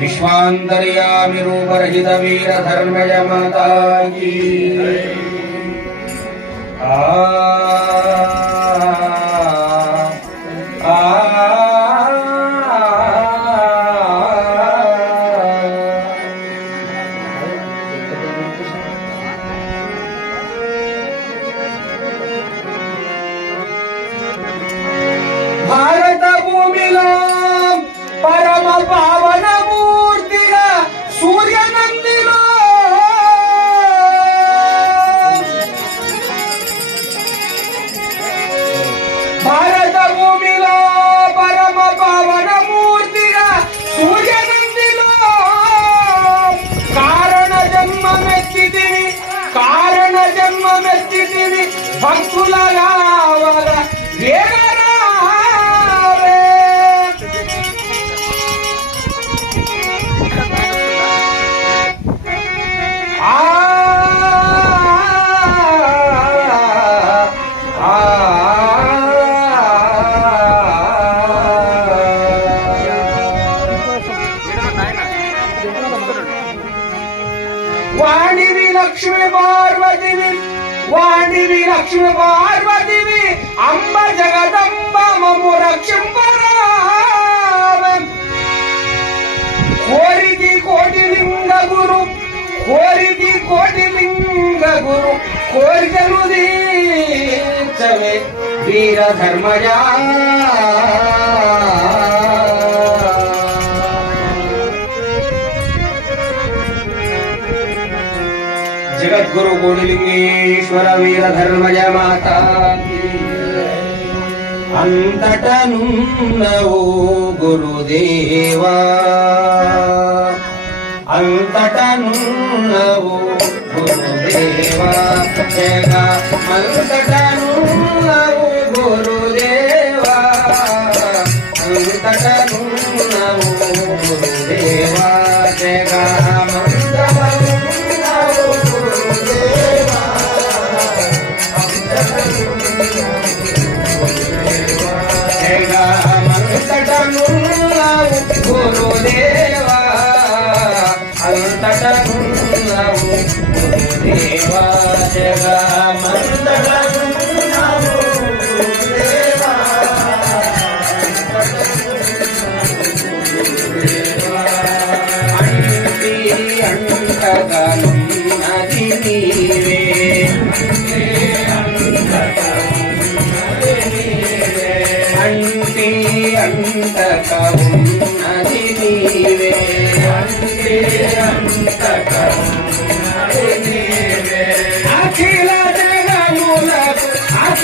विश्वान्तर्यामि रूपरहितवीरधर्मयमता की। आ Bangula ya ಕೋರಿದಿ ಕೋಟಿ ಲಿಂಗ ಗುರು ಕೋರಿದನು ದೀಕ್ಷವೇ ವೀರ ಧರ್ಮಜ. ಜಗದ್ಗುರು ಕೋಟಿಲಿಂಗೇಶ್ವರ ವೀರ ಧರ್ಮಜ ಮಾತಾ ಅಂತಟನು ಗುರುದೇವಾ. అంతటనున్నవు. గురుదేవా జగ అంతటనున్నవు గురు. దేవా జగమంతా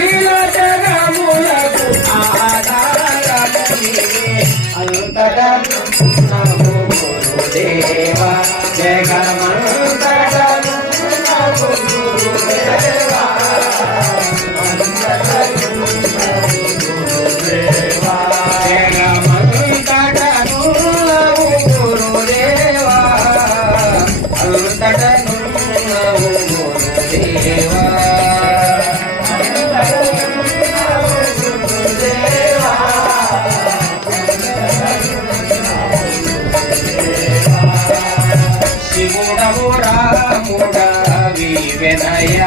అఖిల జగములకు ఆ I.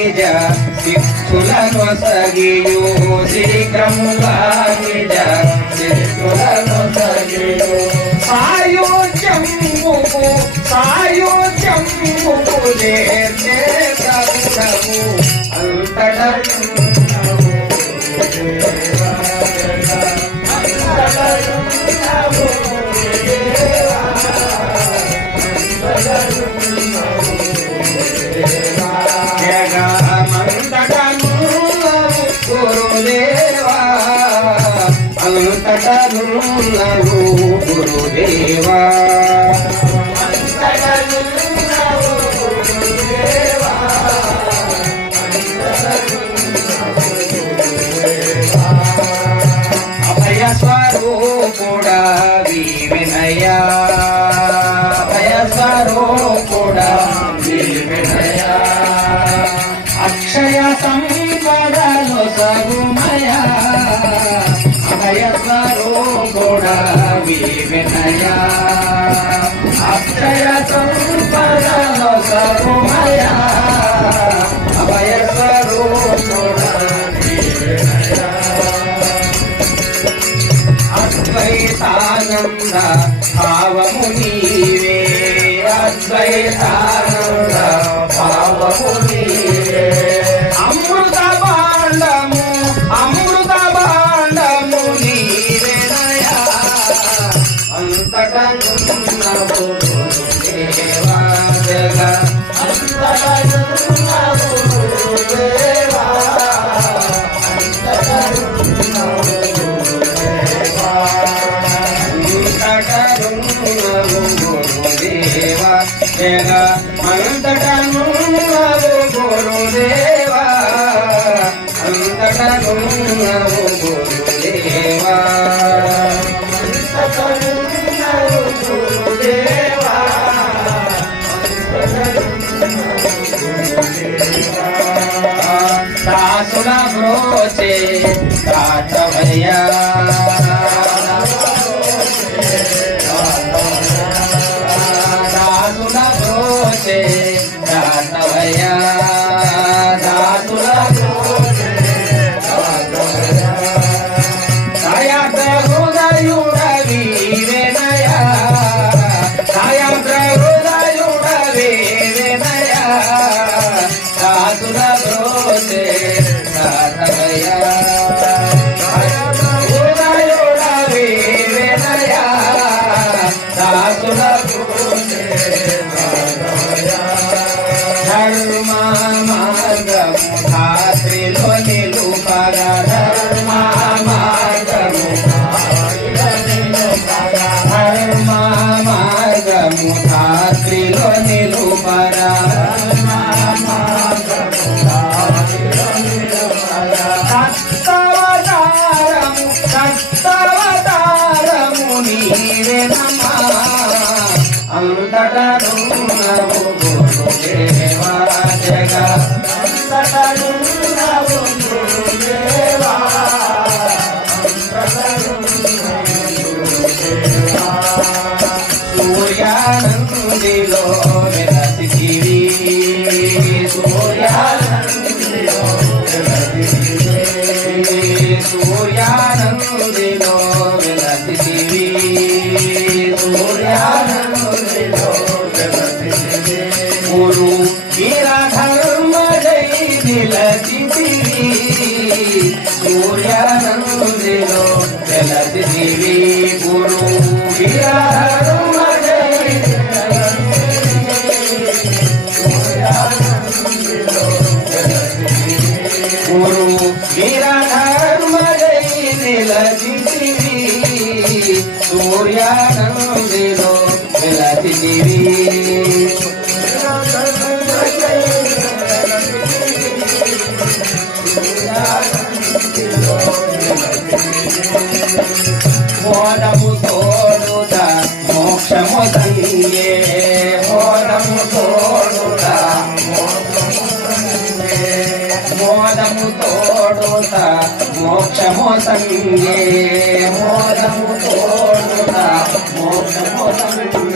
నిజ సిద్ధులను సగియు శీఘ్రముగా నిజ సిద్ధులను సగియు సాయోజంబుకు సాయోజంబుకు అంతటూ కటలున్నవు గురుదేవా. అద్వైతానంద భావము నీవే అద్వైతానంద భావము గురుదేవా జగ అంతటను గురుదేవా అంతటను గురుదేవా దాసుల బ్రోచే राधवया ધાત્રી લોય తోడుత మోక్షము సంగే. మోదము తోడుత మోక్షము సంగే.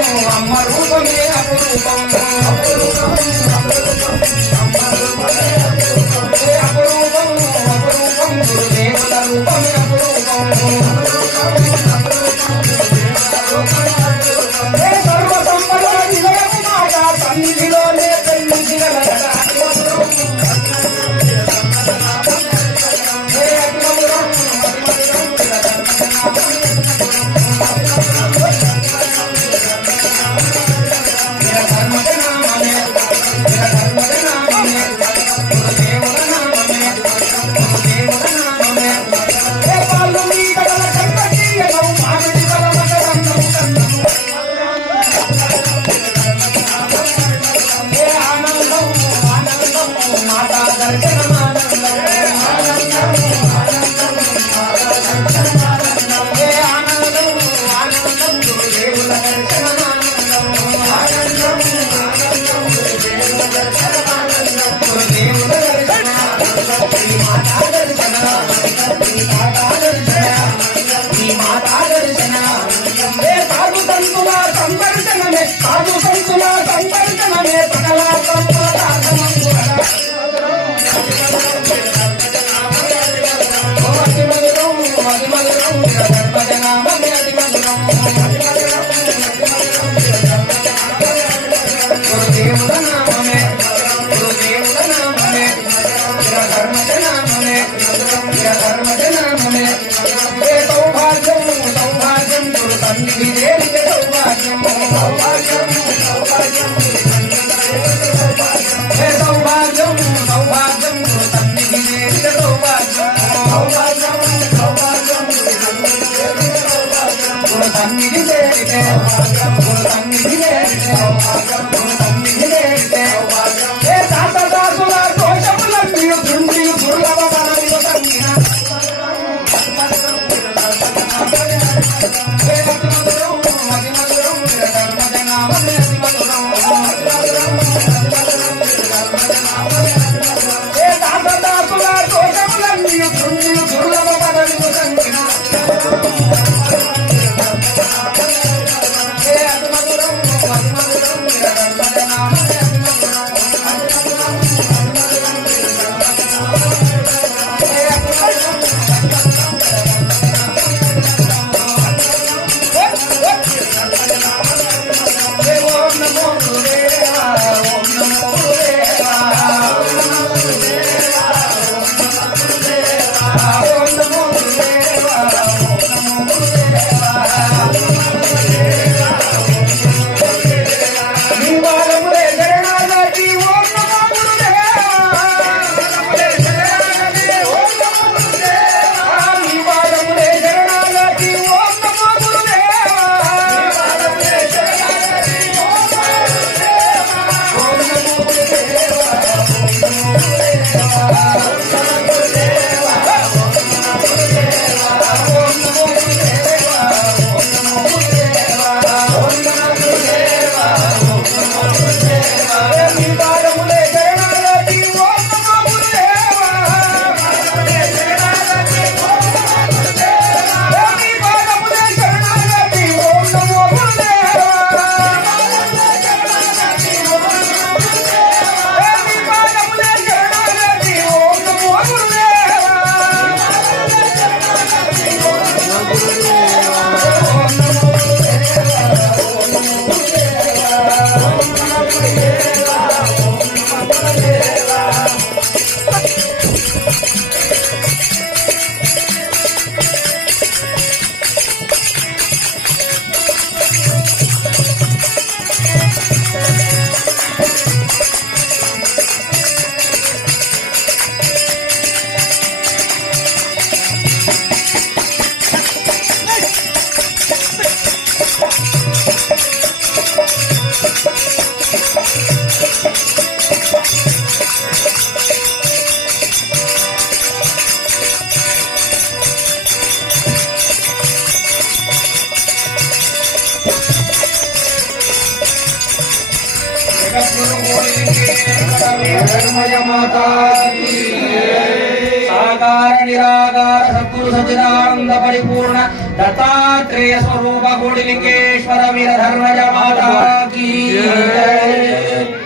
అమ్మ రూపమే అపురూపం. అపురూపం హే Bye. ராமன் मय माता साकार निराकार सद्गुरु सचिदानंद परिपूर्ण दत्तात्रेय स्वरूप गोडिलिंगेश्वर वीर धर्मज माता की